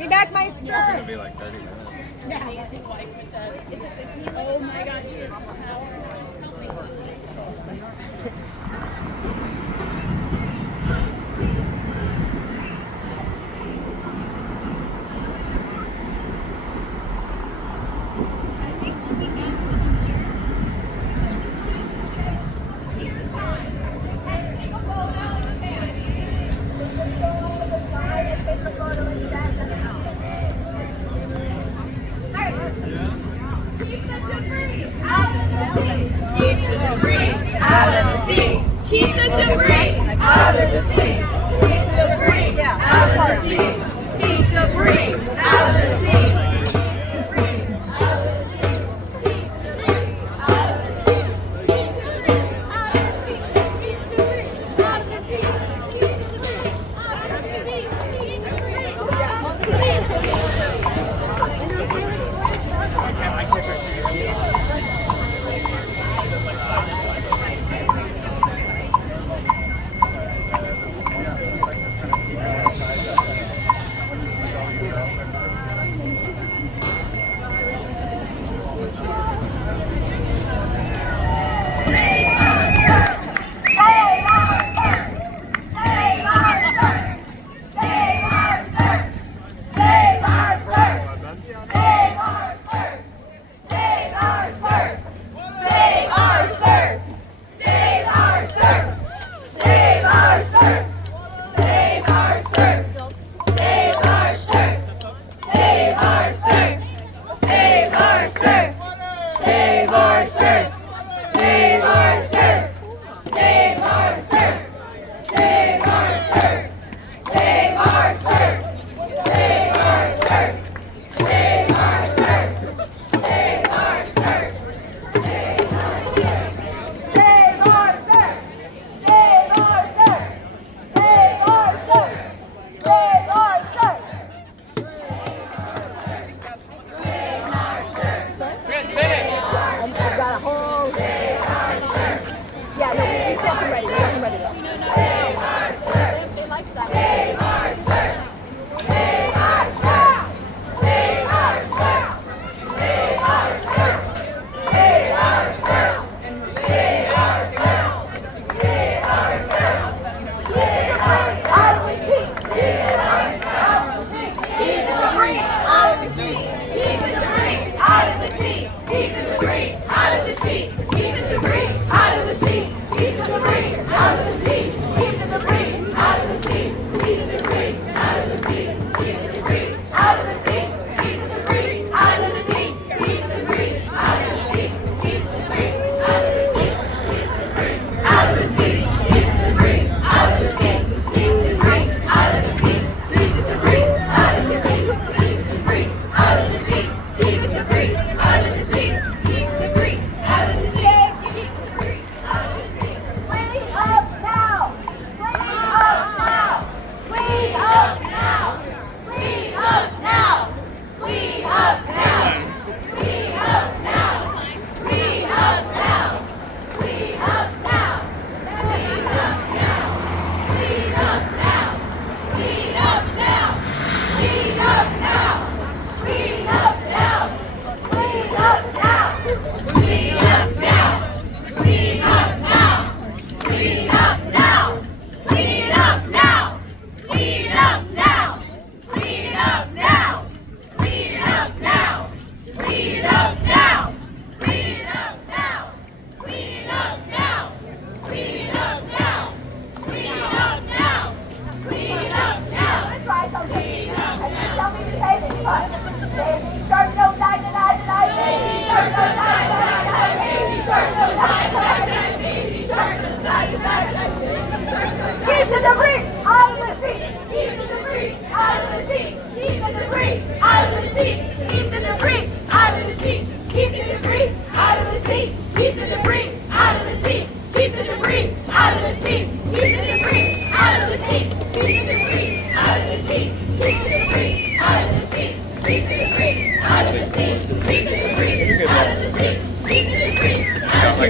Be back, my It's gonna be like 30 minutes. Oh my God, cheers. Keep the debris out of the sea. Keep debris out of the sea. Keep debris out of the sea.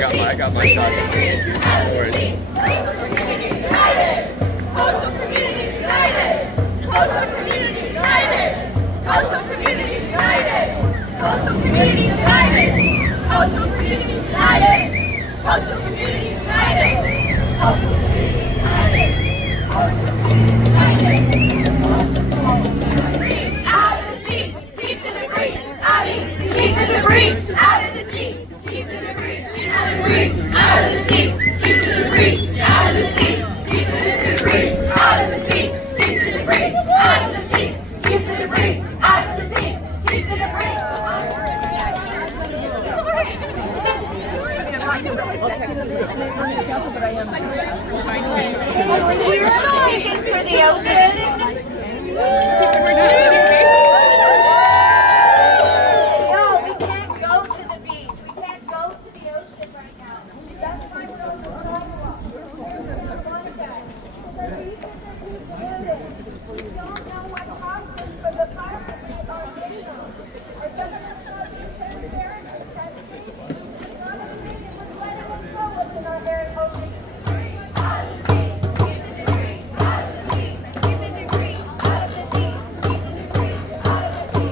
I got my shots. No worries. Coastal communities united! Coastal communities united! Coastal communities united! Coastal communities united! Coastal communities united! Coastal communities united! Coastal communities united! Coastal communities united! Out of the sea! Keep the debris! Out of the sea! Keep the debris! Out of the sea! Keep the debris! Out of the sea! Keep the debris! Out of the sea! Keep the debris! Out of the sea! Keep the debris! Out of the sea! Keep the debris! Out of the sea! Keep the debris! For the ocean. No, we can't go to the beach. We can't go to the ocean right now. That's why we're on the sidewalk. We don't know what happens, but the fire is on video. Our governor says he's transparent and says he's not afraid to let us know what's in our air and ocean. Out of the sea, keep the debris. Out of the sea, keep the debris. Out of the sea, keep the debris. Out of the sea.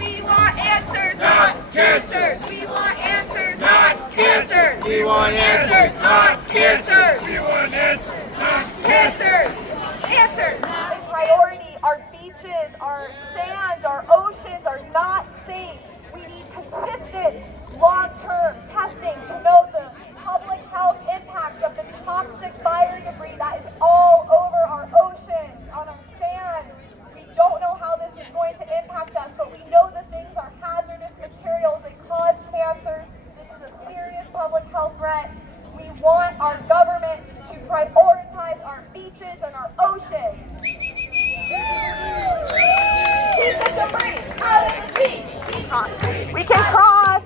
We want answers, not cancers. We want answers, not cancers. We want answers, not cancers. We want answers, not Answers, answers. Priority, our beaches, our sands, our oceans are not safe. We need consistent, long-term testing to know the public health impacts of the toxic fire debris that is all over our oceans, on our sands. We don't know how this is going to impact us, but we know the things are hazardous materials that cause cancers. This is a serious public health threat. We want our government to prioritize our beaches and our oceans. Keep the debris out of the sea. We can cross.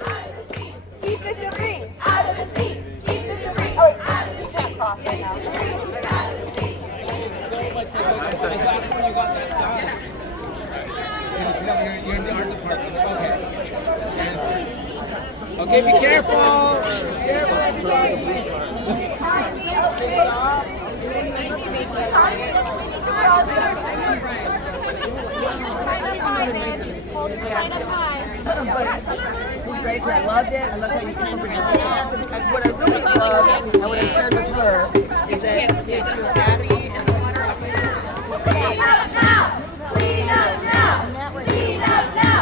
Out of the sea, Keep the debris. out of the sea, keep the debris. Oh, out of the sea. Can't cross right now. Out of the sea. You're in the art department. Okay, be careful. Great, I loved it. I loved how you said something like that. And what I really loved and what I shared with her is that you're happy and the water. Clean up now! Clean up now! Clean up now!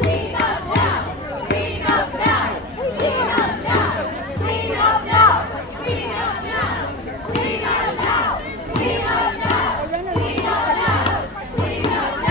Clean up now! Clean up now! Clean up now! Clean up now! Clean up now! Clean up now! Clean up now! Clean up now! Clean up now!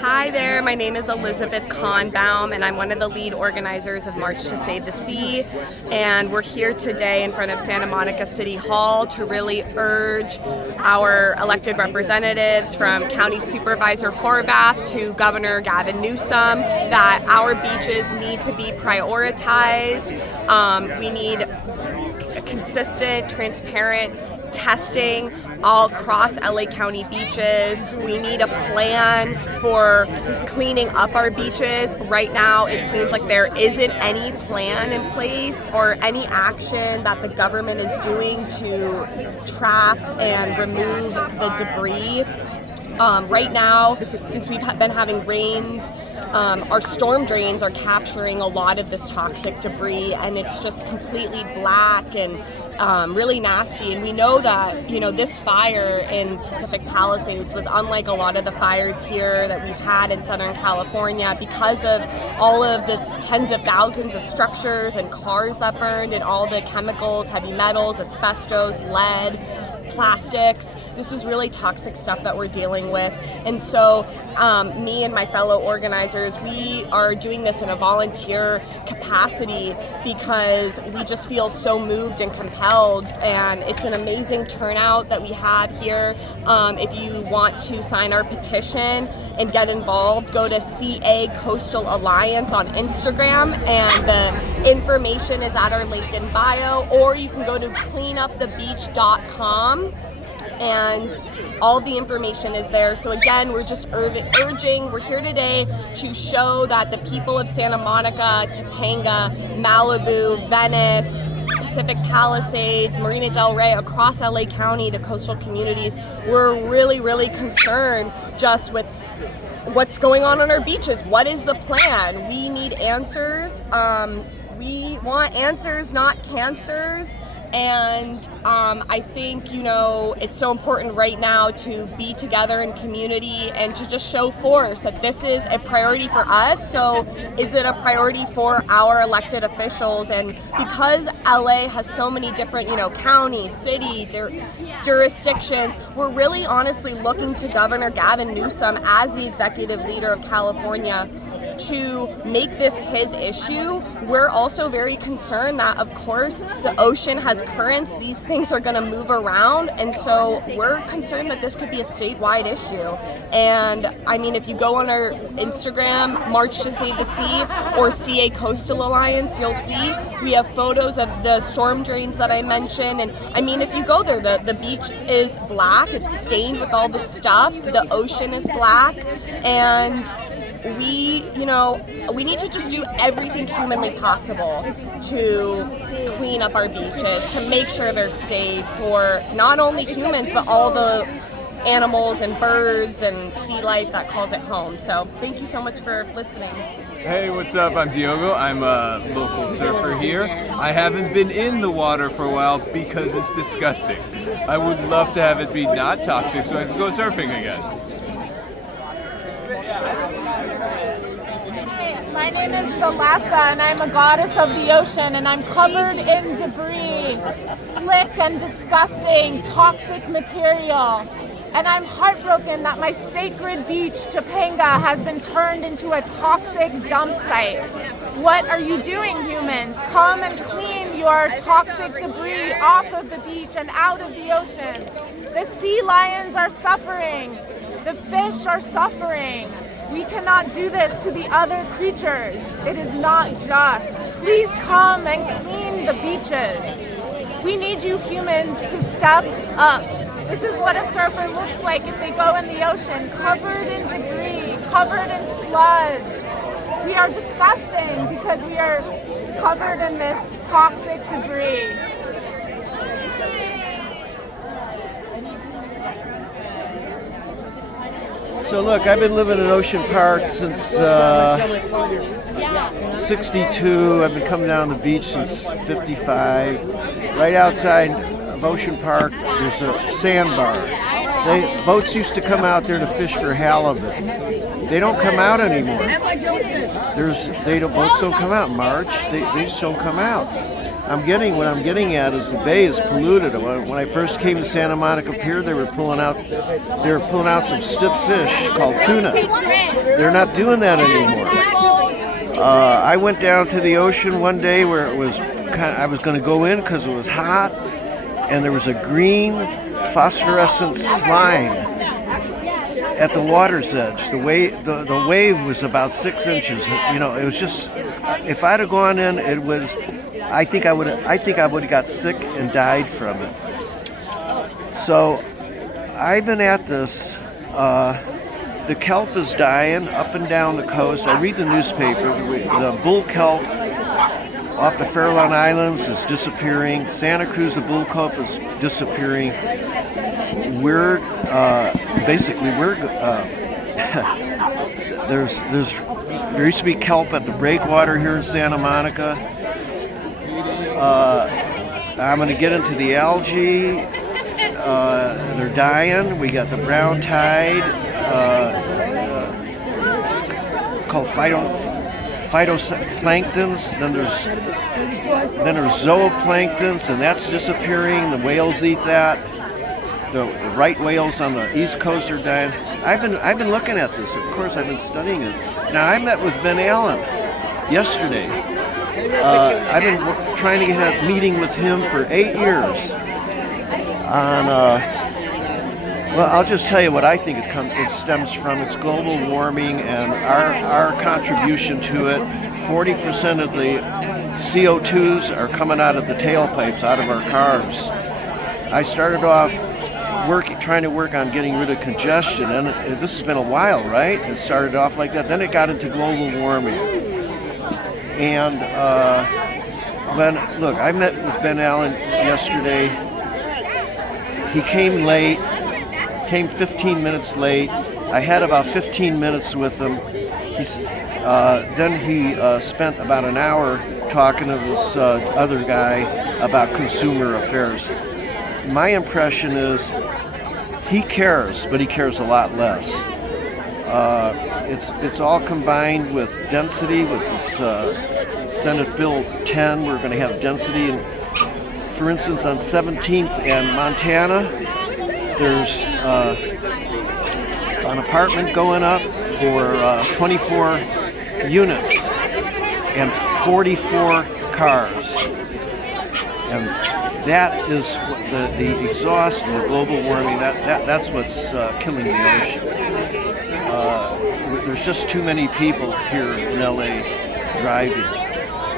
Hi there, my name is 𝗠𝗔𝗥𝗖𝗛, and I'm one of the lead organizers of March to Save the Sea. And we're here today in front of Santa Monica City Hall to really urge our elected representatives from County Supervisor Horvath to Governor Gavin Newsom that our beaches need to be prioritized. We need consistent, transparent testing all across LA County beaches. We need a plan for cleaning up our beaches. Right now, it seems like there isn't any plan in place or any action that the government is doing to trap and remove the debris. Right now, since we've been having rains, our storm drains are capturing a lot of this toxic debris, and it's just completely black and really nasty. And we know that, this fire in Pacific Palisades was unlike a lot of the fires here that we've had in Southern California because of all of the tens of thousands of structures and cars that burned and all the chemicals, heavy metals, asbestos, lead. plastics. This is really toxic stuff that we're dealing with. And so me and my fellow organizers, we are doing this in a volunteer capacity because we just feel so moved and compelled, and it's an amazing turnout that we have here. If you want to sign our petition and get involved, go to CA Coastal Alliance on Instagram, and the information is at our link in bio, or you can go to cleanupthebeach.com and all the information is there. So again, we're just urging, we're here today to show that the people of Santa Monica, Topanga, Malibu, Venice, Pacific Palisades, Marina Del Rey, across LA County, the coastal communities, we're really, really concerned just with what's going on our beaches. What is the plan? We need answers. We want answers, not cancers. And I think, it's so important right now to be together in community and to just show force that this is a priority for us. So is it a priority for our elected officials? And because LA has so many different, counties, city, jurisdictions, we're really honestly looking to Governor Gavin Newsom as the executive leader of California to make this his issue. We're also very concerned that, of course, the ocean has currents. These things are going to move around, and so we're concerned that this could be a statewide issue. And I mean, if you go on our Instagram, March to Save the Sea, or CA Coastal Alliance, you'll see we have photos of the storm drains that I mentioned. And I mean, if you go there, the beach is black. It's stained with all the stuff. The ocean is black, and we need to just do everything humanly possible to clean up our beaches, to make sure they're safe for not only humans, but all the animals and birds and sea life that calls it home. So thank you so much for listening. Hey, what's up? I'm Diogo. I'm a local surfer here. I haven't been in the water for a while because it's disgusting. I would love to have it be not toxic so I can go surfing again. My name is 𝗦𝗔𝗥𝗖𝗛, and I'm a goddess of the ocean, and I'm covered in debris, slick and disgusting, toxic material. And I'm heartbroken that my sacred beach, Topanga, has been turned into a toxic dump site. What are you doing, humans? Come and clean your toxic debris off of the beach and out of the ocean. The sea lions are suffering. The fish are suffering. We cannot do this to the other creatures. It is not just. Please come and clean the beaches. We need you humans to step up. This is what a surfer looks like if they go in the ocean, covered in debris, covered in sludge. We are disgusting because we are covered in this toxic debris. So look, I've been living in Ocean Park since 62. I've been coming down the beach since 55. Right outside of Ocean Park, there's a sandbar. Boats used to come out there to fish for halibut. They don't come out anymore. Boats don't come out in March. They just don't come out. What I'm getting at is the bay is polluted. When I first came to Santa Monica Pier, they were pulling out some stiff fish called tuna. They're not doing that anymore. I went down to the ocean one day where it was I was going to go in because it was hot, and there was a green phosphorescent slime at the water's edge. The wave was about 6 inches. It was just, if I'd have gone in, it was. I think I would have got sick and died from it. So I've been at this. The kelp is dying up and down the coast. I read the newspaper. The bull kelp off the Farallon Islands is disappearing. Santa Cruz, the bull kelp is disappearing. There used to be kelp at the breakwater here in Santa Monica. I'm going to get into the algae. They're dying. We got the brown tide. It's called phytoplanktons. Then there's zooplanktons, and that's disappearing. The whales eat that. The right whales on the East Coast are dying. I've been looking at this. Of course, I've been studying it. Now, I met with Ben Allen yesterday. I've been trying to get a meeting with him for 8 years on, well, I'll just tell you what I think it stems from. It's global warming and our contribution to it. 40% of the CO2s are coming out of the tailpipes, out of our cars. I started off trying to work on getting rid of congestion, and this has been a while, right? It started off like that. Then it got into global warming. And look, I met with Ben Allen yesterday. He came late, came 15 minutes late. I had about 15 minutes with him. Then he spent about an hour talking to this other guy about consumer affairs. My impression is he cares, but he cares a lot less. It's all combined with density, with this Senate Bill 10. We're going to have density. And for instance, on 17th and Montana, there's an apartment going up for 24 units and 44 cars. And that is the exhaust and the global warming. That's what's killing the ocean. There's just too many people here in LA driving,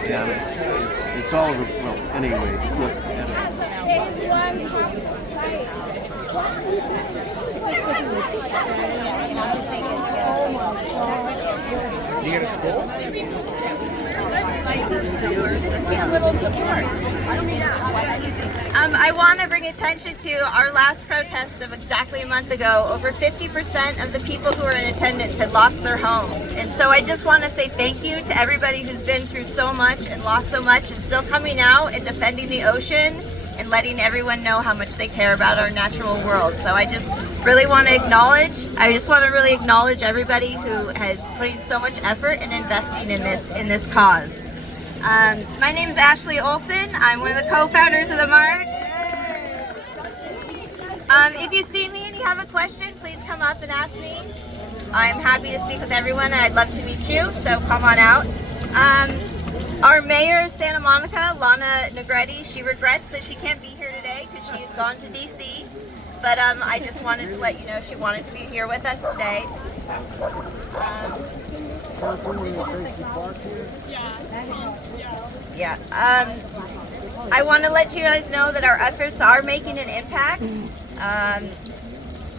and it's all over. Well, anyway, look. You get a school? I want to bring attention to our last protest of exactly a month ago. Over 50% of the people who were in attendance had lost their homes. And so I just want to say thank you to everybody who's been through so much and lost so much and still coming out and defending the ocean and letting everyone know how much they care about our natural world. So I just really want to acknowledge everybody who has put in so much effort and investing in this cause. My name is Ashley Olson. I'm one of the co-founders of the March. If you see me and you have a question, please come up and ask me. I'm happy to speak with everyone and I'd love to meet you, so come on out. Our mayor of Santa Monica, 𝗠𝗔𝗥𝗖𝗛, she regrets that she can't be here today because she's gone to DC. But I just wanted to let you know she wanted to be here with us today. I want to let you guys know that our efforts are making an impact.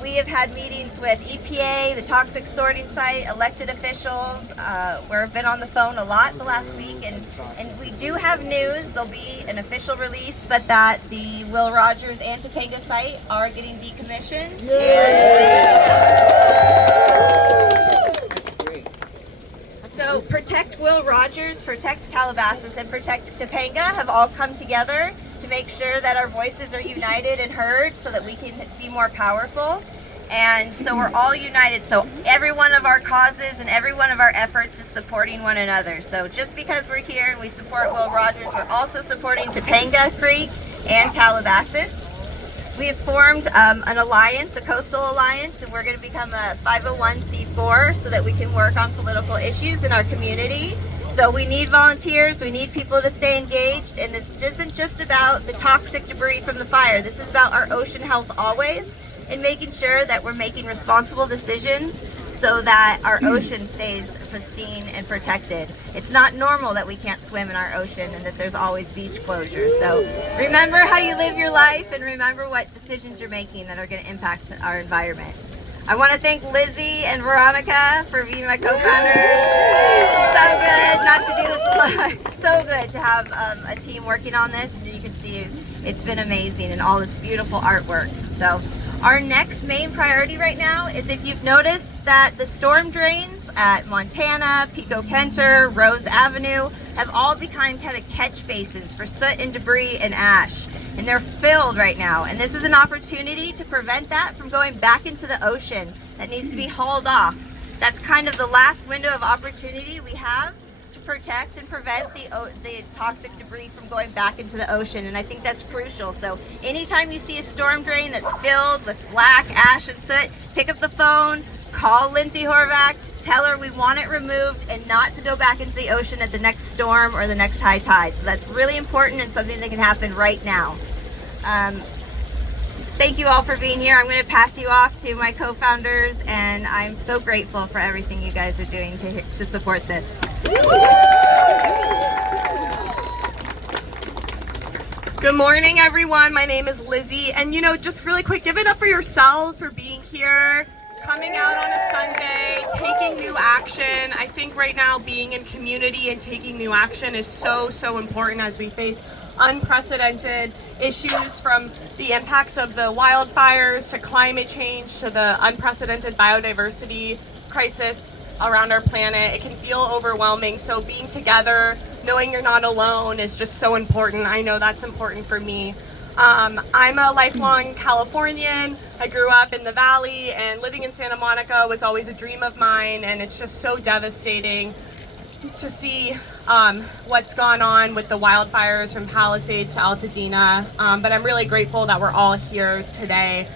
We have had meetings with EPA, the toxic sorting site, elected officials. We've been on the phone a lot the last week, and we do have news. There'll be an official release, but that the Will Rogers and 𝗠𝗥𝗖𝗛 site are getting decommissioned. So Protect Will Rogers, Protect Calabasas, and Protect 𝗠𝗥𝗖𝗛 have all come together to make sure that our voices are united and heard so that we can be more powerful. And so we're all united. So every one of our causes and every one of our efforts is supporting one another. So just because we're here and we support Will Rogers, we're also supporting 𝗠𝗥𝗪 Creek and Calabasas. We have formed an alliance, a coastal alliance, and we're going to become a 501c4 so that we can work on political issues in our community. So we need volunteers, we need people to stay engaged, and this isn't just about the toxic debris from the fire. This is about our ocean health always, and making sure that we're making responsible decisions so that our ocean stays pristine and protected. It's not normal that we can't swim in our ocean and that there's always beach closures. So remember how you live your life and remember what decisions you're making that are going to impact our environment. I want to thank Lizzie and Veronica for being my co-founders. So good not to do this alone. So good to have a team working on this. And you can see it's been amazing and all this beautiful artwork. So our next main priority right now is, if you've noticed that the storm drains at Montana, Pico Kenter, Rose Avenue have all become kind of catch basins for soot and debris and ash. And they're filled right now. And this is an opportunity to prevent that from going back into the ocean that needs to be hauled off. That's kind of the last window of opportunity we have to protect and prevent the toxic debris from going back into the ocean, and I think that's crucial. So anytime you see a storm drain that's filled with black ash and soot, pick up the phone, call 𝗦𝗔𝗩𝗘, tell her we want it removed and not to go back into the ocean at the next storm or the next high tide. So that's really important and something that can happen right now. Thank you all for being here. I'm going to pass you off to my co-founders, and I'm so grateful for everything you guys are doing to support this. Good morning, everyone. My name is Lizzie, and just really quick, give it up for yourselves for being here, coming out on a Sunday, taking new action. I think right now being in community and taking new action is so important as we face unprecedented issues, from the impacts of the wildfires to climate change to the unprecedented biodiversity crisis around our planet. It can feel overwhelming, so being together, knowing you're not alone is just so important. I know that's important for me. I'm a lifelong Californian. I grew up in the Valley, and living in Santa Monica was always a dream of mine, and it's just so devastating to see what's gone on with the wildfires from Palisades to 𝗦𝗔𝗩𝗘, but I'm really grateful that we're all here today.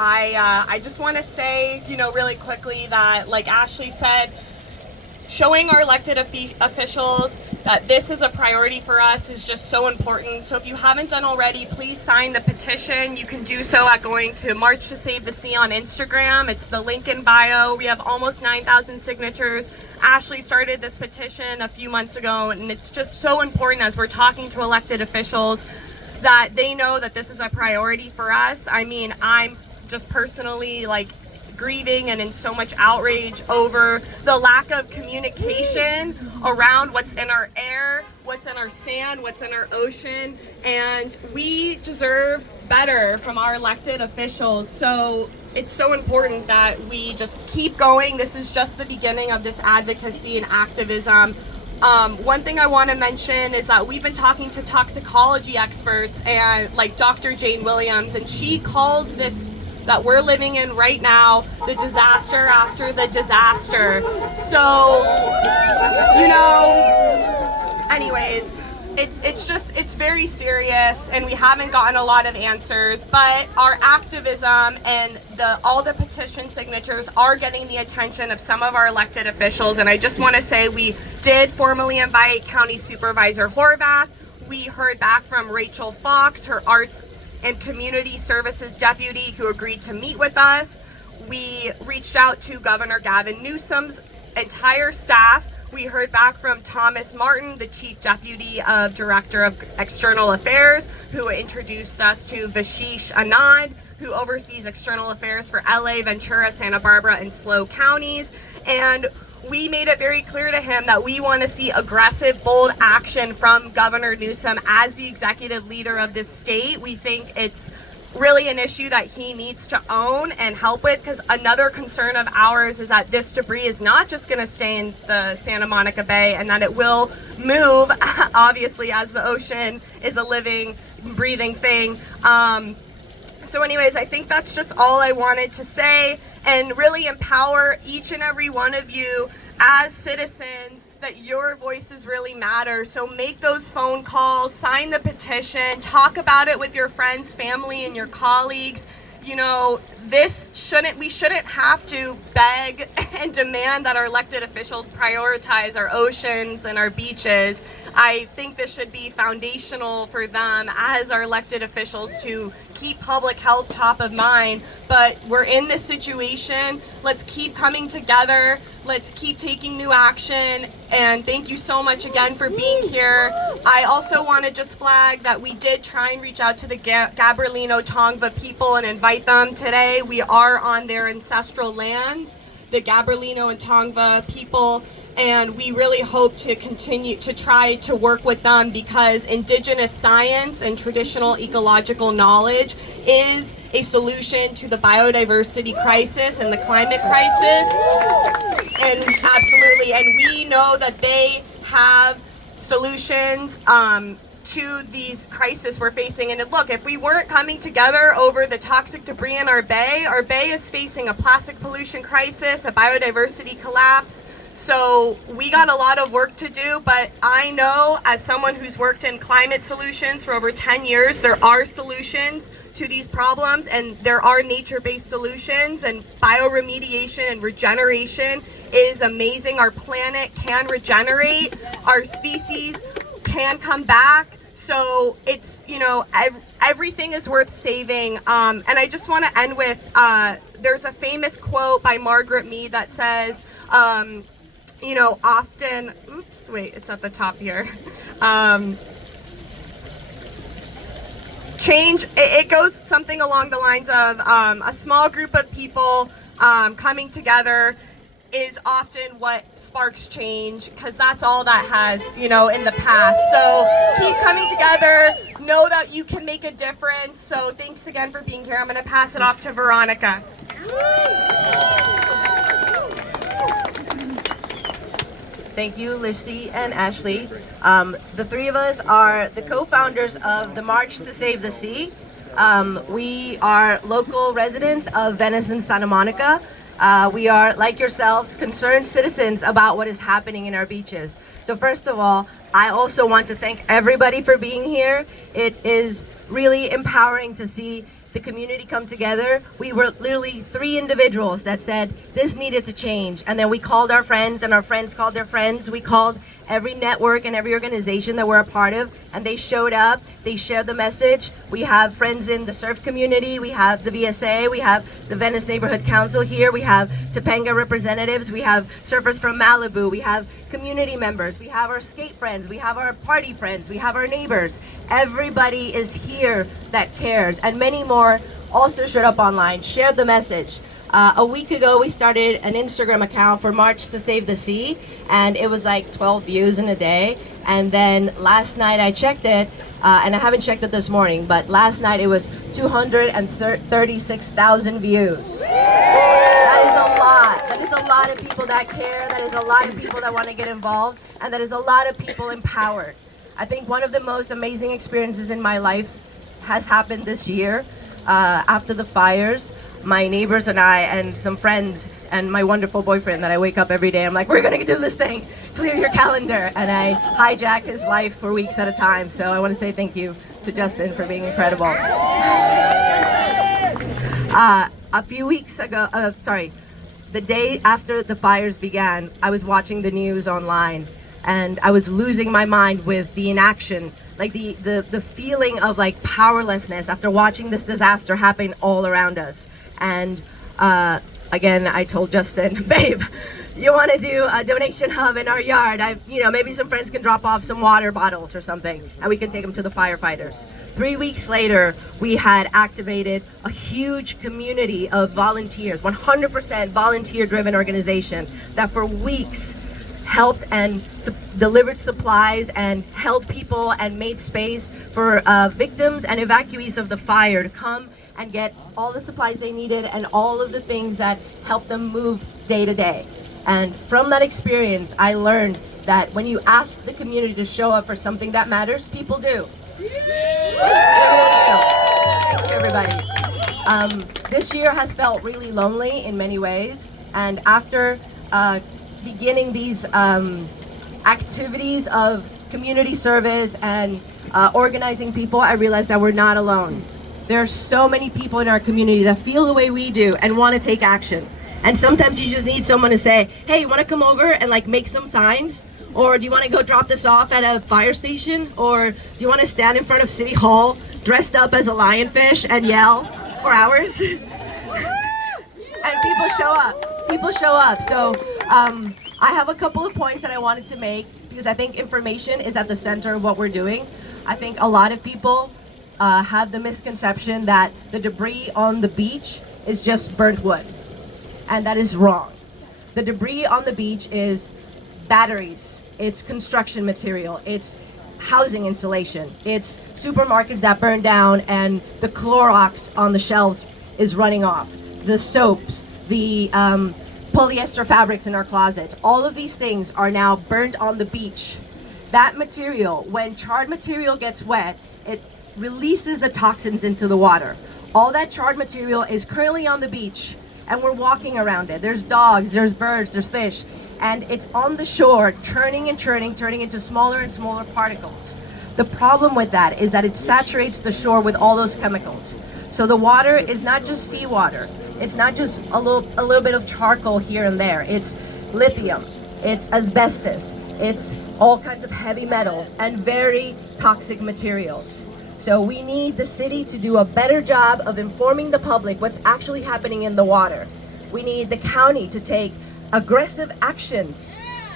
I just want to say, really quickly that, like Ashley said, showing our elected officials that this is a priority for us is just so important. So if you haven't done already, please sign the petition. You can do so at going to March to Save the Sea on Instagram. It's the link in bio. We have almost 9,000 signatures. Ashley started this petition a few months ago, and it's just so important as we're talking to elected officials that they know that this is a priority for us. I mean, I'm just personally grieving and in so much outrage over the lack of communication around what's in our air, what's in our sand, what's in our ocean, and we deserve better from our elected officials. So it's so important that we just keep going. This is just the beginning of this advocacy and activism. One thing I want to mention is that we've been talking to toxicology experts, and like Dr. Jane Williams, and she calls this that we're living in right now the disaster after the disaster. So, anyways, it's very serious, and we haven't gotten a lot of answers, but our activism and all the petition signatures are getting the attention of some of our elected officials. And I just want to say we did formally invite County Supervisor Horvath. We heard back from Rachel Fox, her Arts and Community Services Deputy, who agreed to meet with us. We reached out to Governor Gavin Newsom's entire staff. We heard back from Thomas Martin, the Chief Deputy of Director of External Affairs, who introduced us to Vashish Anand, who oversees external affairs for LA, Ventura, Santa Barbara, and SLO counties. And we made it very clear to him that we want to see aggressive, bold action from Governor Newsom as the executive leader of this state. We think it's really an issue that he needs to own and help with, because another concern of ours is that this debris is not just going to stay in the Santa Monica Bay, and that it will move, obviously, as the ocean is a living, breathing thing. So anyways, I think that's just all I wanted to say, and really empower each and every one of you as citizens that your voices really matter. So make those phone calls, sign the petition, talk about it with your friends, family, and your colleagues. We shouldn't have to beg and demand that our elected officials prioritize our oceans and our beaches. I think this should be foundational for them as our elected officials to keep public health top of mind. But we're in this situation. Let's keep coming together. Let's keep taking new action. And thank you so much again for being here. I also want to just flag that we did try and reach out to the 𝗦𝗓𝗪𝗏 𝗠𝗏𝗏 people and invite them today. We are on their ancestral lands, the 𝗦𝗓𝗪𝗏 and 𝗠𝗏𝗏 people, and we really hope to continue to try to work with them, because indigenous science and traditional ecological knowledge is a solution to the biodiversity crisis and the climate crisis. And absolutely, and we know that they have solutions to these crises we're facing. And look, if we weren't coming together over the toxic debris in our bay is facing a plastic pollution crisis, a biodiversity collapse. So we got a lot of work to do, but I know as someone who's worked in climate solutions for over 10 years, there are solutions to these problems, and there are nature-based solutions, and bioremediation and regeneration is amazing. Our planet can regenerate, our species can come back. So it's, you know, everything is worth saving. And I just want to end with, there's a famous quote by Margaret Mead that says, you know, often, oops, wait, it's at the top here. Change, it goes something along the lines of a small group of people coming together is often what sparks change, because that's all that has, you know, in the past. So keep coming together, know that you can make a difference. So thanks again for being here. I'm going to pass it off to Veronica. Thank you, Lissy and Ashley. The three of us are the co-founders of the March to Save the Sea. We are local residents of Venice and Santa Monica. We are, like yourselves, concerned citizens about what is happening in our beaches. So first of all, I also want to thank everybody for being here. It is really empowering to see the community come together. We were literally 3 individuals that said this needed to change, and then we called our friends, and our friends called their friends. We called every network and every organization that we're a part of, and they showed up, they shared the message. We have friends in the surf community, we have the VSA, we have the Venice Neighborhood Council here, we have 𝗠𝗥𝗙𝗖𝗛 representatives, we have surfers from Malibu, we have community members, we have our skate friends, we have our party friends, we have our neighbors. Everybody is here that cares, and many more also showed up online, shared the message. A week ago, we started an Instagram account for March to Save the Sea, and it was like 12 views in a day. And then last night I checked it, and I haven't checked it this morning, but last night it was 236,000 views. That is a lot. That is a lot of people that care. That is a lot of people that want to get involved, and that is a lot of people empowered. I think one of the most amazing experiences in my life has happened this year. After the fires, my neighbors and I and some friends and my wonderful boyfriend that I wake up every day, I'm like, we're gonna do this thing, clear your calendar. And I hijack his life for weeks at a time. So I want to say thank you to Justin for being incredible. A few weeks ago, the day after the fires began, I was watching the news online, and I was losing my mind with the inaction, like the feeling of like powerlessness after watching this disaster happen all around us. And again, I told Justin, babe, you want to do a donation hub in our yard? Maybe some friends can drop off some water bottles or something, and we can take them to the firefighters. 3 weeks later, we had activated a huge community of volunteers, 100% volunteer-driven organization that for weeks helped and delivered supplies and held people and made space for victims and evacuees of the fire to come and get all the supplies they needed and all of the things that helped them move day to day. And from that experience, I learned that when you ask the community to show up for something that matters, people do. Thank you, everybody. This year has felt really lonely in many ways, and after beginning these activities of community service and organizing people, I realized that we're not alone. There are so many people in our community that feel the way we do and want to take action. And sometimes you just need someone to say, hey, you want to come over and like make some signs? Or do you want to go drop this off at a fire station? Or do you want to stand in front of City Hall dressed up as a lionfish and yell for hours? And people show up. People show up. So I have a couple of points that I wanted to make, because I think information is at the center of what we're doing. I think a lot of people have the misconception that the debris on the beach is just burnt wood, and that is wrong. The debris on the beach is batteries, it's construction material, it's housing insulation, it's supermarkets that burn down and the Clorox on the shelves is running off, the soaps, the polyester fabrics in our closets. All of these things are now burned on the beach. That material, when charred material gets wet, it releases the toxins into the water. All that charred material is currently on the beach, and we're walking around it. There's dogs, there's birds, there's fish. and it's on the shore, churning and churning, turning into smaller and smaller particles. The problem with that is that it saturates the shore with all those chemicals. So the water is not just seawater. It's not just a little bit of charcoal here and there. It's lithium, it's asbestos, it's all kinds of heavy metals and very toxic materials. So we need the city to do a better job of informing the public what's actually happening in the water. We need the county to take aggressive action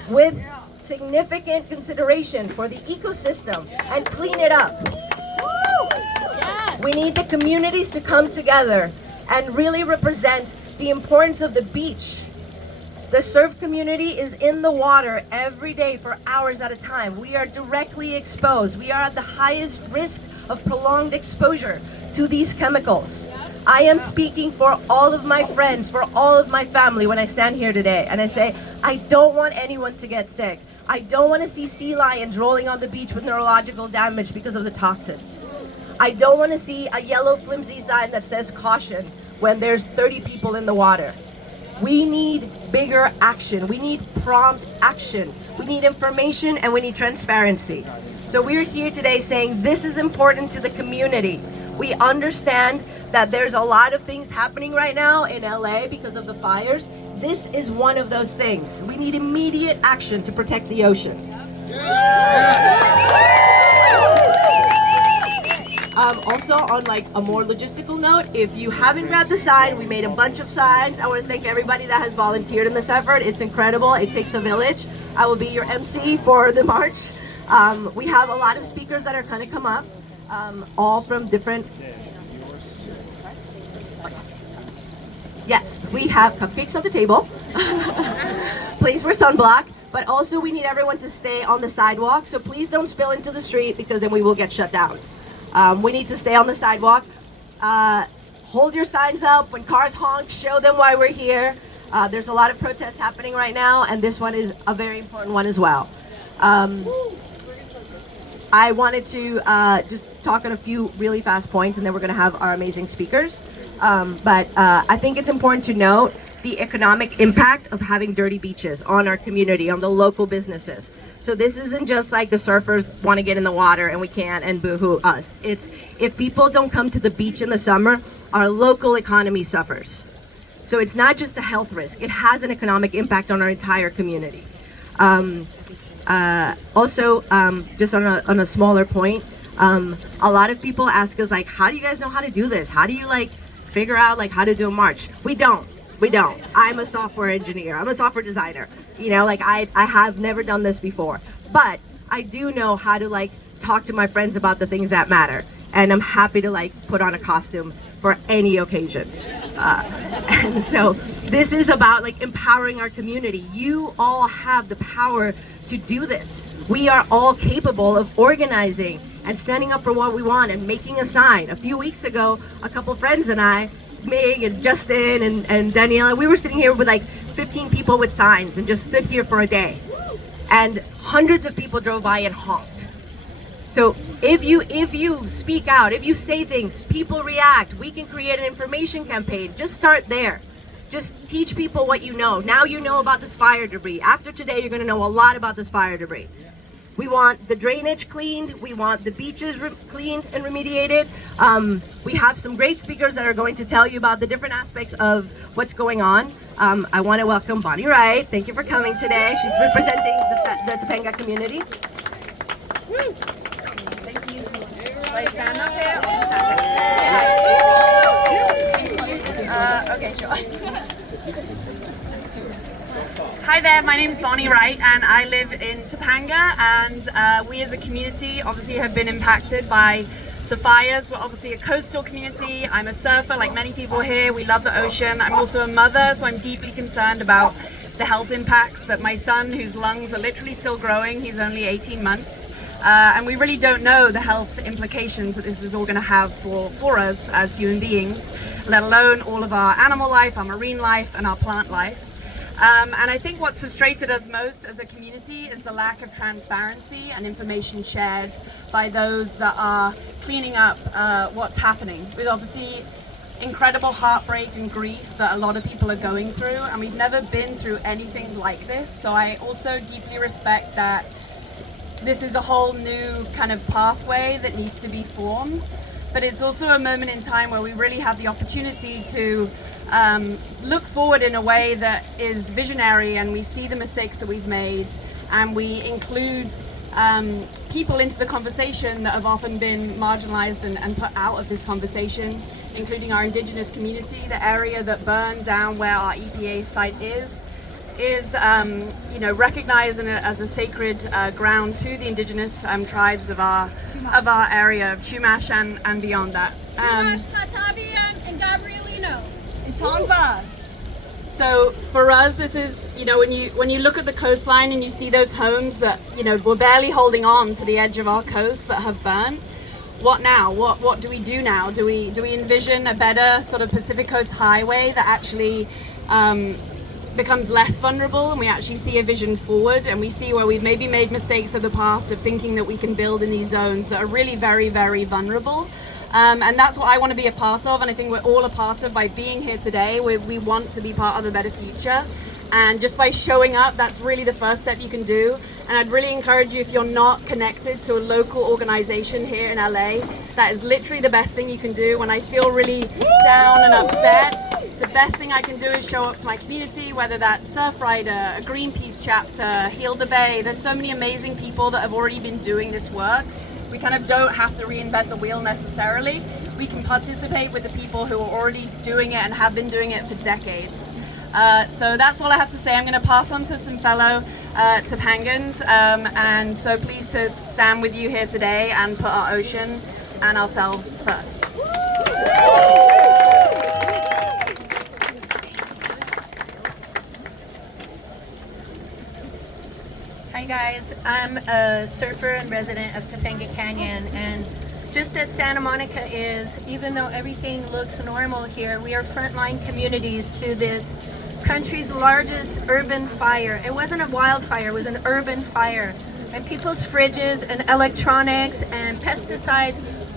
with significant consideration for the ecosystem and clean it up. We need the communities to come together and really represent the importance of the beach. The surf community is in the water every day for hours at a time. We are directly exposed. We are at the highest risk of prolonged exposure to these chemicals. I am speaking for all of my friends, for all of my family when I stand here today and I say, I don't want anyone to get sick. I don't want to see sea lions rolling on the beach with neurological damage because of the toxins. I don't want to see a yellow flimsy sign that says caution when there's 30 people in the water. We need bigger action. We need prompt action. We need information and we need transparency. So we're here today saying this is important to the community. We understand that there's a lot of things happening right now in LA because of the fires. This is one of those things. We need immediate action to protect the ocean. Also, on like a more logistical note, if you haven't grabbed the sign, we made a bunch of signs. I want to thank everybody that has volunteered in this effort. It's incredible. It takes a village. I will be your MC for the march. We have a lot of speakers that are going to come up, all from different... Yes, we have cupcakes on the table. Please wear sunblock. But also we need everyone to stay on the sidewalk. So please don't spill into the street because then we will get shut down. We need to stay on the sidewalk. Hold your signs up. When cars honk, show them why we're here. There's a lot of protests happening right now, and this one is a very important one as well. I wanted to just talk on a few really fast points, and then we're going to have our amazing speakers. But I think it's important to note the economic impact of having dirty beaches on our community, on the local businesses. So this isn't just like the surfers want to get in the water and we can't and boo-hoo us. It's if people don't come to the beach in the summer, our local economy suffers. So it's not just a health risk, it has an economic impact on our entire community. Also, just on a smaller point, a lot of people ask us like, how do you guys know how to do this? How do you like figure out like how to do a march? We don't. I'm a software engineer. I'm a software designer. You know, like I have never done this before, but I do know how to like talk to my friends about the things that matter. And I'm happy to like put on a costume for any occasion. And so this is about like empowering our community. You all have the power to do this. We are all capable of organizing and standing up for what we want and making a sign. A few weeks ago, a couple friends and I, Meg and Justin and Daniela, we were sitting here with like 15 people with signs and just stood here for a day. And hundreds of people drove by and honked. So if you speak out, if you say things, people react. We can create an information campaign. Just start there. Just teach people what you know. Now you know about this fire debris. After today, you're going to know a lot about this fire debris. We want the drainage cleaned. We want the beaches cleaned and remediated. We have some great speakers that are going to tell you about the different aspects of what's going on. I want to welcome Bonnie Wright. Thank you for coming today. She's representing the 𝗠𝗔𝗥𝗖𝗛 community. Thank you. Stand up there. Okay, sure. Hi there, my name is Bonnie Wright and I live in Topanga, and we as a community obviously have been impacted by the fires. We're obviously a coastal community. I'm a surfer like many people here. We love the ocean. I'm also a mother, so I'm deeply concerned about the health impacts that my son, whose lungs are literally still growing, he's only 18 months, and we really don't know the health implications that this is all going to have for us as human beings, let alone all of our animal life, our marine life, and our plant life. And I think what's frustrated us most as a community is the lack of transparency and information shared by those that are cleaning up what's happening. With obviously incredible heartbreak and grief that a lot of people are going through, and we've never been through anything like this. So I also deeply respect that this is a whole new kind of pathway that needs to be formed, but it's also a moment in time where we really have the opportunity to look forward in a way that is visionary, and we see the mistakes that we've made, and we include people into the conversation that have often been marginalized and put out of this conversation, including our indigenous community. The area that burned down where our EPA site is you know, recognized as a sacred ground to the indigenous tribes of our area of Chumash and beyond that. Chumash, Katavian, and Gabrielino. And Tongva. So for us, this is, you know, when you look at the coastline and you see those homes that, you know, were barely holding on to the edge of our coast that have burnt, what now? What do we do now? Do we envision a better sort of Pacific Coast highway that actually becomes less vulnerable, and we actually see a vision forward, and we see where we've maybe made mistakes of the past of thinking that we can build in these zones that are really very, very vulnerable? And that's what I want to be a part of, and I think we're all a part of by being here today. We want to be part of a better future, and just by showing up, that's really the first step you can do. And I'd really encourage you, if you're not connected to a local organization here in LA, that is literally the best thing you can do. When I feel really down and upset, the best thing I can do is show up to my community, whether that's Surfrider, a Greenpeace chapter, Heal the Bay. There's so many amazing people that have already been doing this work. We kind of don't have to reinvent the wheel necessarily. We can participate with the people who are already doing it and have been doing it for decades. So that's all I have to say. I'm going to pass on to some fellow Topangans, and so pleased to stand with you here today and put our ocean and ourselves first. Hi guys, I'm a surfer and resident of Topanga Canyon, and just as Santa Monica is, even though everything looks normal here, we are frontline communities to this country's largest urban fire. It wasn't a wildfire, it was an urban fire. And people's fridges and electronics and pesticides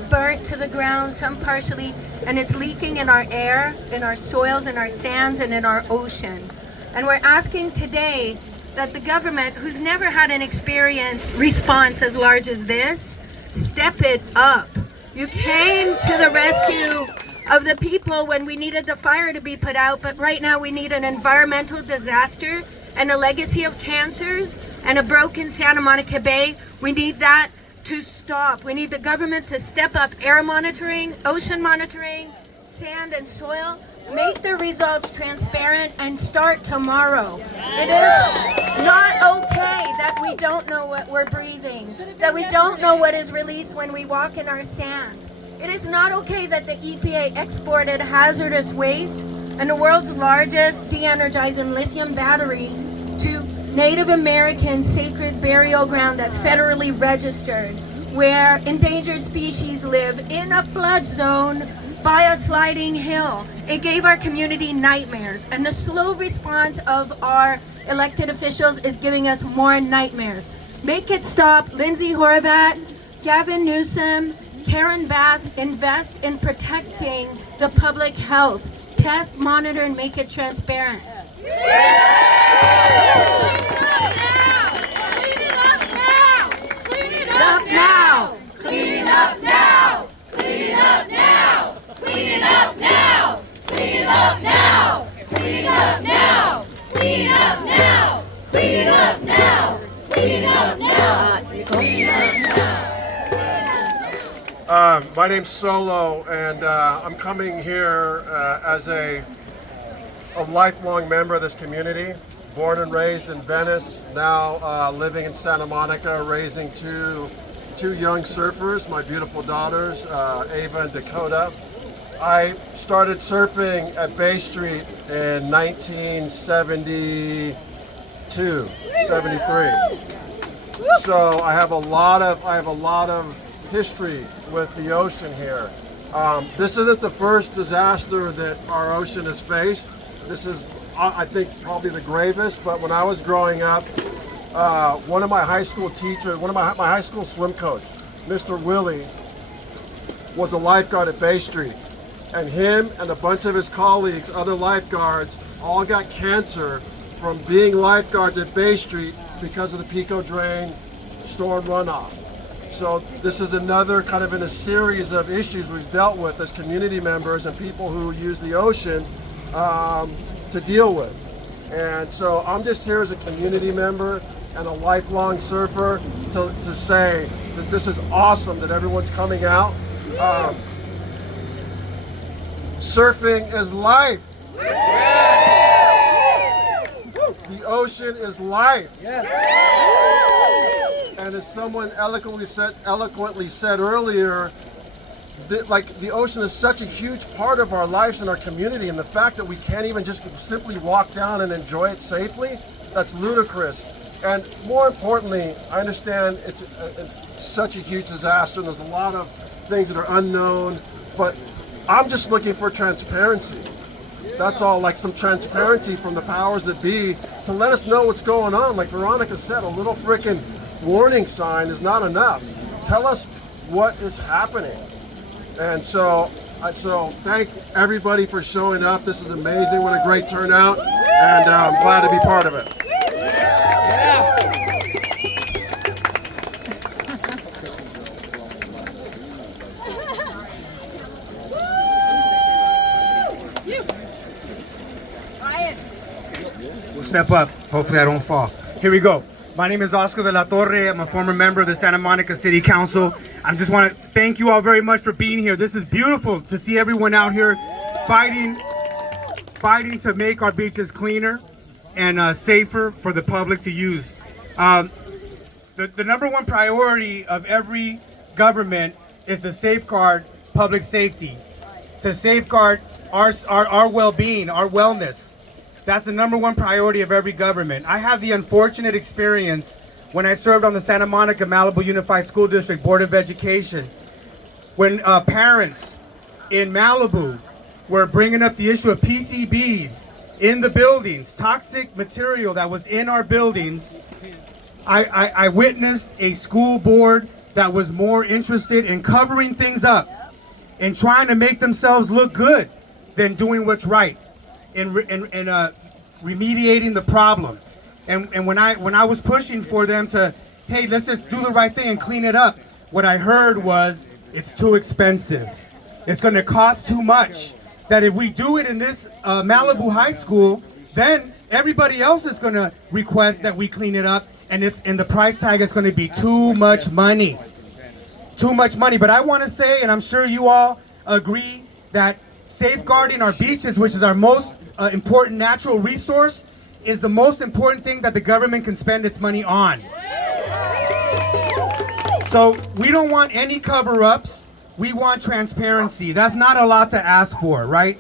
burnt to the ground, some partially, and it's leaking in our air, in our soils, in our sands, and in our ocean. And we're asking today that the government, who's never had an experience response as large as this, step it up. You came to the rescue of the people when we needed the fire to be put out, but right now we need an environmental disaster and a legacy of cancers and a broken Santa Monica Bay. We need that to stop. We need the government to step up air monitoring, ocean monitoring, sand and soil. Make the results transparent and start tomorrow. It is not okay that we don't know what we're breathing, that we don't know what is released when we walk in our sands. It is not okay that the EPA exported hazardous waste and the world's largest de-energizing lithium battery to Native American sacred burial ground that's federally registered, where endangered species live in a flood zone by a sliding hill. It gave our community nightmares, and the slow response of our elected officials is giving us more nightmares. Make it stop. Lindsay Horvath, Gavin Newsom, Karen Bass, invest in protecting the public health. Test, monitor, and make it transparent. Clean it up now! Clean it up now! Clean it up now! Clean it up now! Clean it up now! Clean it up now! Clean it up now! Clean it up now! Clean it up now! Clean it up now! Clean it up now! My name's Solo, and I'm coming here as a lifelong member of this community. Born and raised in Venice, now living in Santa Monica, raising two young surfers, my beautiful daughters, Ava and Dakota. I started surfing at Bay Street in 1972, 73. So I have a lot of history with the ocean here. This isn't the first disaster that our ocean has faced. This is, I think, probably the gravest, but when I was growing up, one of my high school teachers, one of my high school swim coach, Mr. Willie, was a lifeguard at Bay Street. And him and a bunch of his colleagues, other lifeguards, all got cancer from being lifeguards at Bay Street because of the Pico Drain storm runoff. So this is another kind of in a series of issues we've dealt with as community members and people who use the ocean to deal with. And so I'm just here as a community member and a lifelong surfer to say that this is awesome that everyone's coming out. Surfing is life. The ocean is life. And as someone eloquently said earlier, the ocean is such a huge part of our lives and our community, and the fact that we can't even just simply walk down and enjoy it safely, that's ludicrous. And more importantly, I understand it's such a huge disaster and there's a lot of things that are unknown, but I'm just looking for transparency. That's all, like some transparency from the powers that be to let us know what's going on. Like Veronica said, a little freaking warning sign is not enough. Tell us what is happening. And so thank everybody for showing up. This is amazing. What a great turnout. And I'm glad to be part of it. We'll step up. Hopefully I don't fall. Here we go. My name is 𝗠𝗔𝗥𝗖𝗛. I'm a former member of the Santa Monica City Council. I just want to thank you all very much for being here. This is beautiful to see everyone out here fighting to make our beaches cleaner and safer for the public to use. The number one priority of every government is to safeguard public safety, to safeguard our well-being, our wellness. That's the number one priority of every government. I have the unfortunate experience when I served on the Santa Monica Malibu Unified School District Board of Education, when parents in Malibu were bringing up the issue of PCBs in the buildings, toxic material that was in our buildings. I witnessed a school board that was more interested in covering things up and trying to make themselves look good than doing what's right in remediating the problem. And when I was pushing for them to, hey, let's just do the right thing and clean it up, what I heard was, it's too expensive. It's going to cost too much. That if we do it in this Malibu high school, then everybody else is going to request that we clean it up, and the price tag is going to be too much money. Too much money. But I want to say, and I'm sure you all agree, that safeguarding our beaches, which is our most important natural resource, is the most important thing that the government can spend its money on. So we don't want any cover-ups. We want transparency. That's not a lot to ask for, right?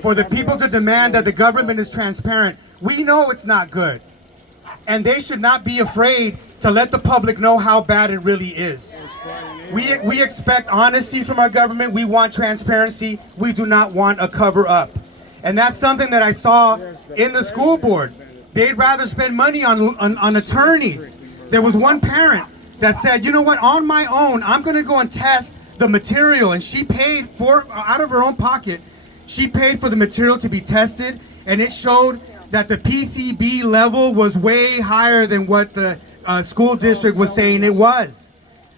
For the people to demand that the government is transparent. We know it's not good. And they should not be afraid to let the public know how bad it really is. We expect honesty from our government. We want transparency. We do not want a cover-up. And that's something that I saw in the school board. They'd rather spend money on attorneys. There was one parent that said, you know what, on my own, I'm going to go and test the material. And she paid for, out of her own pocket, she paid for the material to be tested. And it showed that the PCB level was way higher than what the school district was saying it was.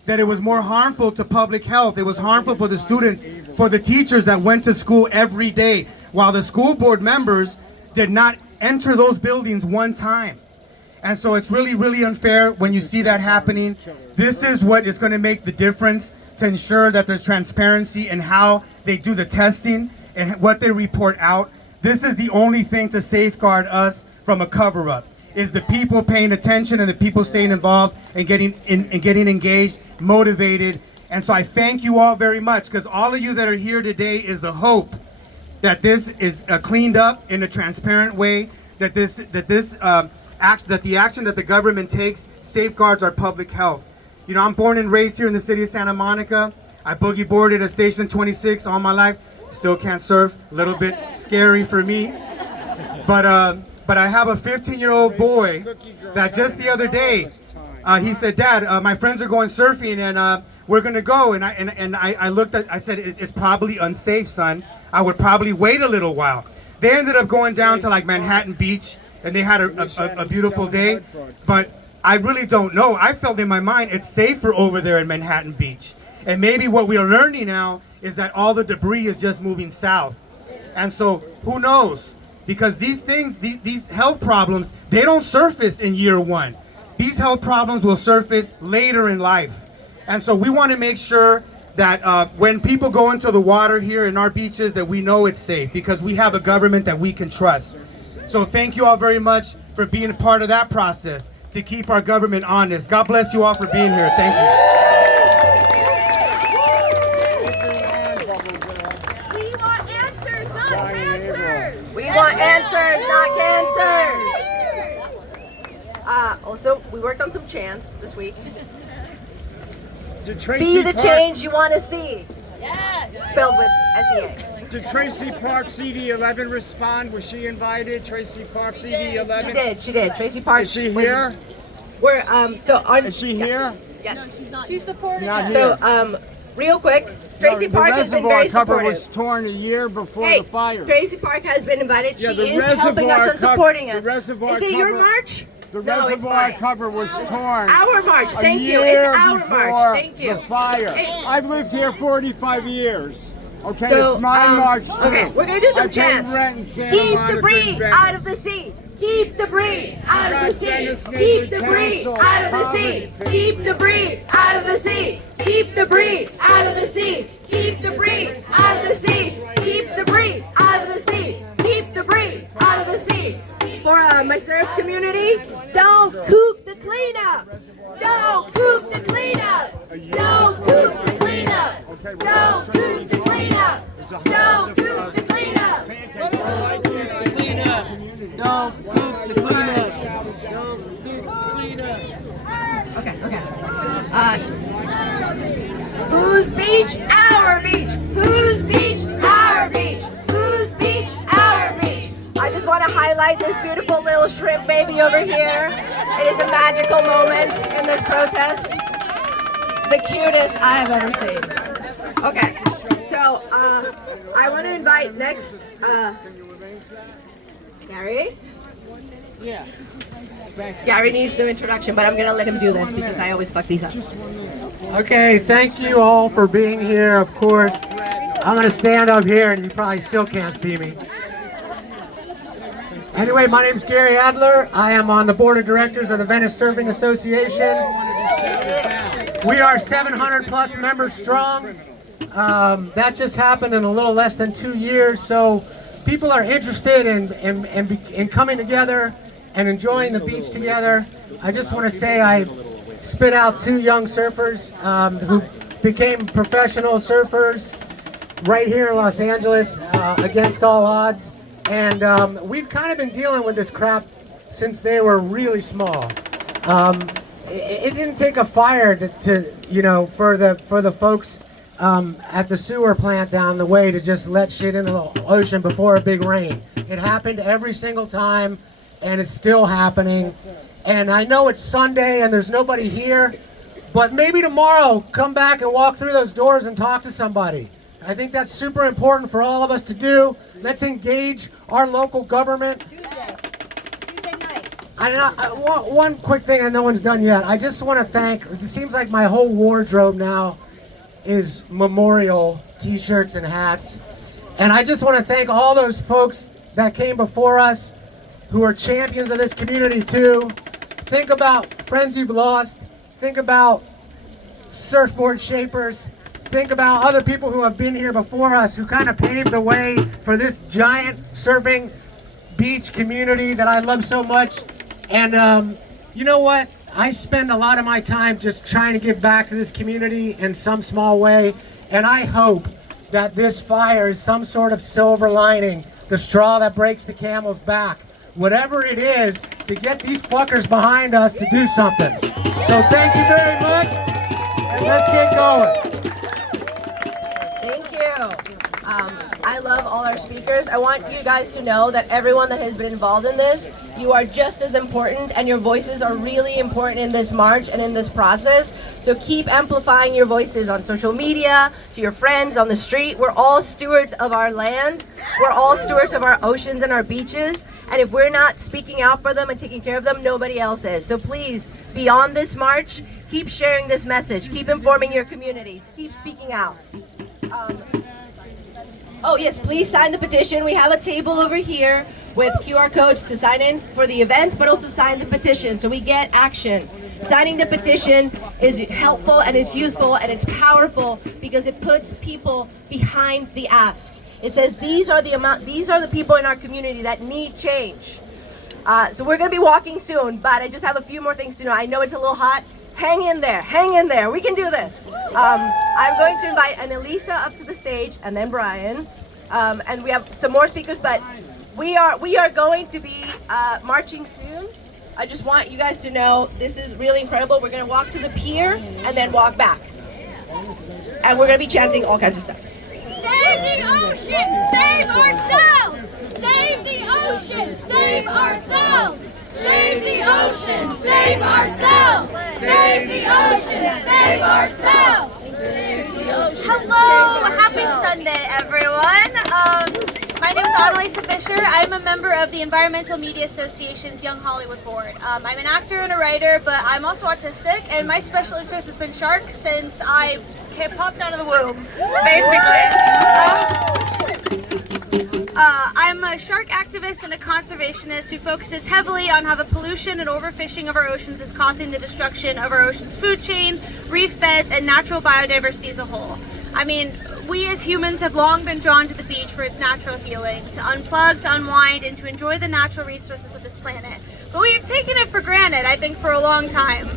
That it was more harmful to public health. It was harmful for the students, for the teachers that went to school every day, while the school board members did not enter those buildings one time. And so it's really, really unfair when you see that happening. This is what is going to make the difference to ensure that there's transparency in how they do the testing and what they report out. This is the only thing to safeguard us from a cover-up, is the people paying attention and the people staying involved and getting engaged, motivated. And so I thank you all very much, because all of you that are here today is the hope that this is cleaned up in a transparent way, that the action that the government takes safeguards our public health. You know, I'm born and raised here in the city of Santa Monica. I boogie boarded at Station 26 all my life. Still can't surf, a little bit scary for me. But I have a 15-year-old boy that just the other day, he said, Dad, my friends are going surfing and we're gonna go. And I looked at, I said, it's probably unsafe, son. I would probably wait a little while. They ended up going down to like Manhattan Beach, and they had a beautiful day. But I really don't know. I felt in my mind it's safer over there in Manhattan Beach. And maybe what we are learning now is that all the debris is just moving south. And so who knows? Because these things, these health problems, they don't surface in year one. These health problems will surface later in life. And so we want to make sure that when people go into the water here in our beaches, that we know it's safe, because we have a government that we can trust. So thank you all very much for being a part of that process to keep our government honest. God bless you all for being here. Thank you. We want answers, not cancers. We want answers, not cancers. Also, we worked on some chants this week. Be the change you want to see. Yes. Spelled with S-E-A. Did Tracy Park CD11 respond? Was she invited? Tracy Park CD11? She did. Tracy Park. Is she here? We're so on. Is she here? Yes. No, she's not. She's supporting Not us. here. So real quick, Tracy Park has been very reservoir cover supportive. was torn a year before Hey, the fire. Tracy Park has been invited. Yeah, She the is helping us and reservoir supporting us. the reservoir Is it your cover- march? The No, it's reservoir mine. cover was torn. Our march. a Thank you. year It's our before march. Thank you. The fire. Hey. I've lived here 45 years. Okay, So, it's my march too. Okay, we're gonna do some I pay chants. rent in Santa Keep Monica debris and out of Venice. the sea. Keep debris out of the sea. Dennis Keep Neighborhood debris Council, out of the sea. Keep debris out of the sea. Keep debris out of the sea. Keep debris out of the sea. Keep debris out of the sea. Keep debris out of the sea. For my surf community, don't kook the cleanup. Don't kook the cleanup. Don't kook the cleanup. Don't kook the cleanup. Don't kook the cleanup. Don't cook the cleanup. Don't cook the cleanup. Okay. Whose beach? Our beach. Whose beach? Our beach. Whose beach? Our beach. I just want to highlight this beautiful little shrimp baby over here. It is a magical moment in this protest. The cutest I have ever seen. Okay, so I want to invite next Gary. Yeah. Gary needs no introduction, but I'm going to let him do this because I always fuck these up. Okay, thank you all for being here, of course. I'm going to stand up here and you probably still can't see me. Anyway, my name is Gary Adler. I am on the board of directors of the Venice Surfing Association. We are 700 plus members strong. That just happened in a little less than 2 years, so people are interested in coming together and enjoying the beach together. I just want to say I spit out 2 young surfers who became professional surfers right here in Los Angeles against all odds. And we've kind of been dealing with this crap since they were really small. It didn't take a fire to you know, for the folks at the sewer plant down the way to just let shit into the ocean before a big rain. It happened every single time, and it's still happening. And I know it's Sunday and there's nobody here, but maybe tomorrow come back and walk through those doors and talk to somebody. I think that's super important for all of us to do. Let's engage our local government. One quick thing that no one's done yet. I just want to thank, it seems like my whole wardrobe now is memorial t-shirts and hats. And I just want to thank all those folks that came before us who are champions of this community too. Think about friends you've lost. Think about surfboard shapers. Think about other people who have been here before us who kind of paved the way for this giant surfing beach community that I love so much. And you know what? I spend a lot of my time just trying to give back to this community in some small way. And I hope that this fire is some sort of silver lining, the straw that breaks the camel's back. Whatever it is, to get these fuckers behind us to do something. So thank you very much, and let's get going. Thank Thank you. I love all our speakers. I want you guys to know that everyone that has been involved in this, you are just as important, and your voices are really important in this march and in this process. So keep amplifying your voices on social media, to your friends on the street. We're all stewards of our land. We're all stewards of our oceans and our beaches. And if we're not speaking out for them and taking care of them, nobody else is. So please, beyond this march, keep sharing this message. Keep informing your communities. Keep speaking out. Oh yes, please sign the petition. We have a table over here with QR codes to sign in for the event, but also sign the petition so we get action. Signing the petition is helpful and it's useful and it's powerful because it puts people behind the ask. It says these are the people in our community that need change. So we're going to be walking soon, but I just have a few more things to know. I know it's a little hot. Hang in there, we can do this. I'm going to invite Annalisa up to the stage and then Brian. And we have some more speakers, but we are going to be marching soon. I just want you guys to know this is really incredible. We're going to walk to the pier and then walk back. And we're going to be chanting all kinds of stuff. Save the ocean, save ourselves! Save the ocean, save ourselves! Save the ocean, save ourselves! Save the ocean, save ourselves! Hello, happy Sunday, everyone. My name is Annalisa Fisher. I'm a member of the Environmental Media Association's Young Hollywood Board. I'm an actor and a writer, but I'm also autistic, and my special interest has been sharks since I popped out of the womb, basically. I'm a shark activist and a conservationist who focuses heavily on how the pollution and overfishing of our oceans is causing the destruction of our ocean's food chain, reef beds, and natural biodiversity as a whole. I mean, we as humans have long been drawn to the beach for its natural healing, to unplug, to unwind, and to enjoy the natural resources of this planet. But we've taken it for granted, I think, for a long time,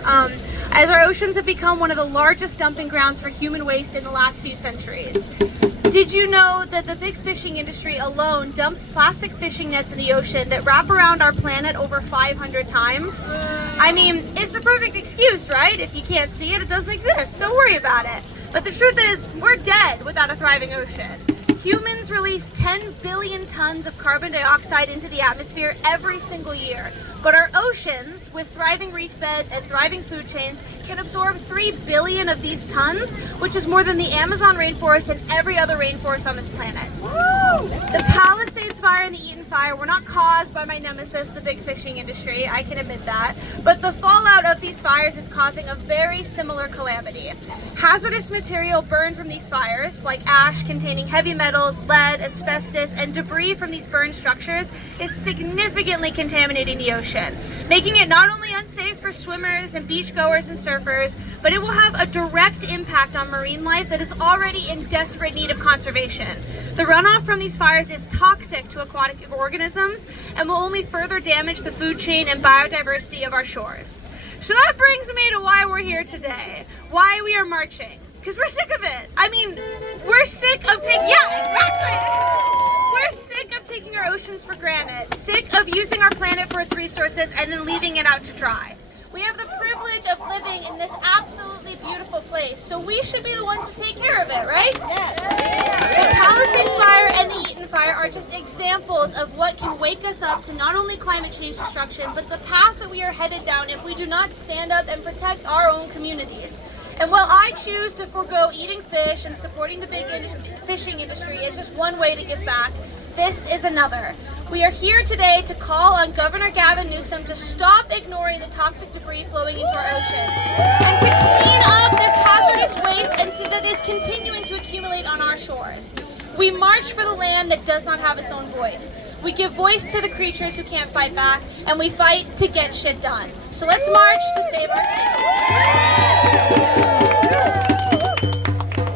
as our oceans have become one of the largest dumping grounds for human waste in the last few centuries. Did you know that the big fishing industry alone dumps plastic fishing nets in the ocean that wrap around our planet over 500 times? I mean, it's the perfect excuse, right? If you can't see it, it doesn't exist. Don't worry about it. But the truth is, we're dead without a thriving ocean. Humans release 10 billion tons of carbon dioxide into the atmosphere every single year. But our oceans, with thriving reef beds and thriving food chains, can absorb 3 billion of these tons, which is more than the Amazon rainforest and every other rainforest on this planet. The Palisades Fire and the 𝗦𝗔𝗥𝗖𝗛 Fire were not caused by my nemesis, the big fishing industry, I can admit that, but the fallout of these fires is causing a very similar calamity. Hazardous material burned from these fires, like ash containing heavy metals, lead, asbestos, and debris from these burned structures, is significantly contaminating the ocean, making it not only unsafe for swimmers and beachgoers and surfers, but it will have a direct impact on marine life that is already in desperate need of conservation. The runoff from these fires is toxic to aquatic organisms and will only further damage the food chain and biodiversity of our shores. So that brings me to why we're here today, why we are marching. Because we're sick of it. I mean, we're sick of taking our oceans for granted, sick of using our planet for its resources and then leaving it out to dry. We have the privilege of living in this absolutely beautiful place, so we should be the ones to take care of it, right? The Palisades Fire and the 𝗦𝗔𝗥𝗖𝗛 Fire are just examples of what can wake us up to not only climate change destruction, but the path that we are headed down if we do not stand up and protect our own communities. And while I choose to forego eating fish and supporting the big fishing industry is just one way to give back, this is another. We are here today to call on Governor Gavin Newsom to stop ignoring the toxic debris flowing into our oceans and to clean up this hazardous waste that is continuing to accumulate on our shores. We march for the land that does not have its own voice. We give voice to the creatures who can't fight back, and we fight to get shit done. So let's march to save our seas.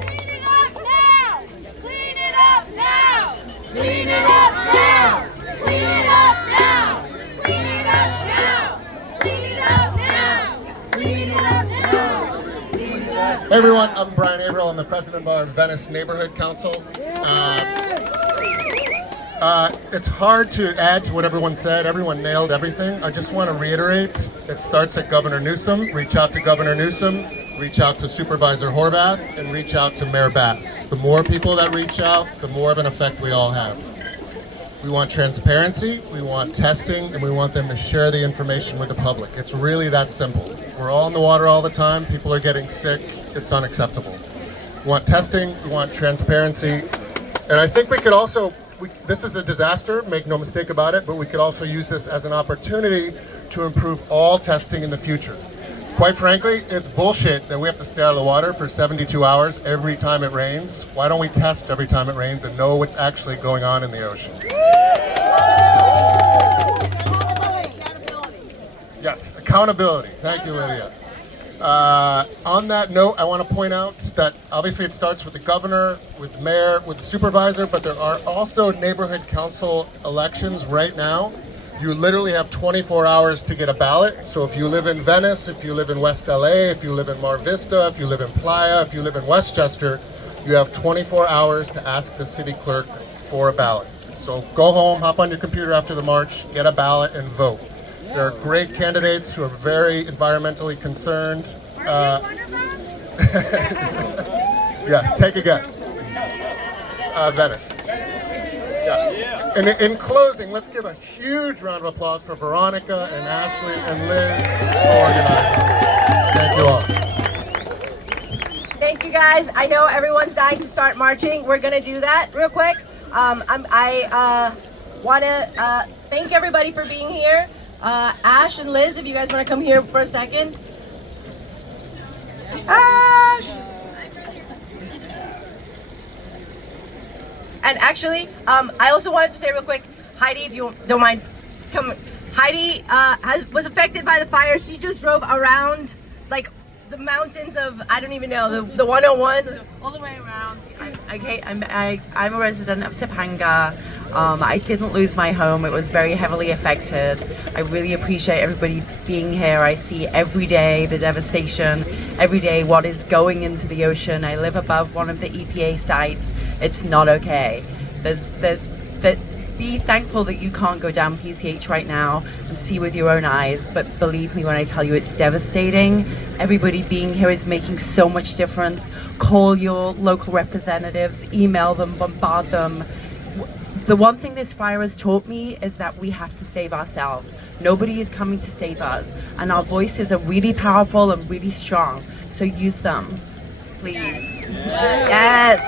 Clean it up now! Clean it up now! Clean it up now! Clean it up now! Clean it up now! Clean it up now! Hey everyone, I'm Brian Averill. I'm the president of our Venice Neighborhood Council. It's hard to add to what everyone said. Everyone nailed everything. I just want to reiterate, it starts at Governor Newsom. Reach out to Governor Newsom. reach out to Supervisor Horvath, and reach out to Mayor Bass. The more people that reach out, the more of an effect we all have. We want transparency, we want testing, and we want them to share the information with the public. It's really that simple. We're all in the water all the time, people are getting sick, it's unacceptable. We want testing, we want transparency, and I think we could also, this is a disaster, make no mistake about it, but we could also use this as an opportunity to improve all testing in the future. Quite frankly, it's bullshit that we have to stay out of the water for 72 hours every time it rains. Why don't we test every time it rains and know what's actually going on in the ocean? Yes, accountability. Thank you, Lydia. On that note, I want to point out that obviously it starts with the governor, with the mayor, with the supervisor, but there are also neighborhood council elections right now. You literally have 24 hours to get a ballot. So if you live in Venice, if you live in West LA, if you live in Mar Vista, if you live in Playa, if you live in Westchester, you have 24 hours to ask the city clerk for a ballot. So go home, hop on your computer after the march, get a ballot and vote. There are great candidates who are very environmentally concerned. Yes, take a guess. Venice. Yeah. And in closing, let's give a huge round of applause for Veronica and Ashley and Liz for organizing. Thank you all. Thank you guys. I know everyone's dying to start marching. We're gonna do that real quick. I want to thank everybody for being here. Ash and Liz, if you guys want to come here for a second. Ash! And actually, I also wanted to say real quick, Heidi, if you don't mind, come. Heidi was affected by the fire. She just drove around, like, the mountains of, I don't even know, the 101. All the way around. I'm a resident of Topanga. I didn't lose my home. It was very heavily affected. I really appreciate everybody being here. I see every day the devastation, every day what is going into the ocean. I live above one of the EPA sites. It's not okay. Be thankful that you can't go down PCH right now and see with your own eyes, but believe me when I tell you it's devastating. Everybody being here is making so much difference. Call your local representatives, email them, bombard them. The one thing this fire has taught me is that we have to save ourselves. Nobody is coming to save us, and our voices are really powerful and really strong, so use them, please. Yes,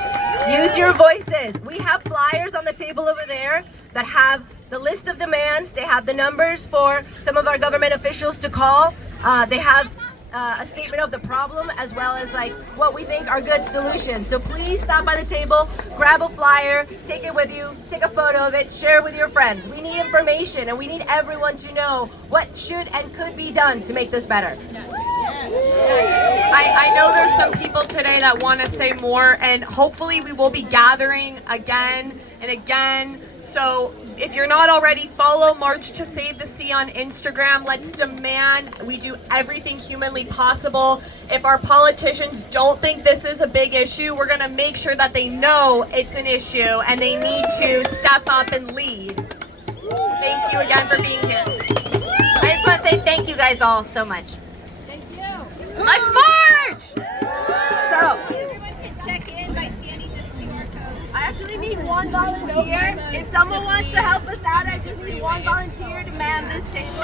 use your voices. We have flyers on the table over there that have the list of demands. They have the numbers for some of our government officials to call. They have a statement of the problem as well as like what we think are good solutions. So please stop by the table, grab a flyer, take it with you, take a photo of it, share with your friends. We need information and we need everyone to know what should and could be done to make this better. I know there's some people today that want to say more, and hopefully we will be gathering again and again. So if you're not already, follow March to Save the Sea on Instagram. Let's demand we do everything humanly possible. If our politicians don't think this is a big issue, we're going to make sure that they know it's an issue and they need to step up and lead. Thank you again for being here. I just want to say thank you guys all so much. Let's march! So, everyone can check in by scanning this QR code. I actually need one volunteer. If someone wants to help us out, I just need one volunteer to man this table.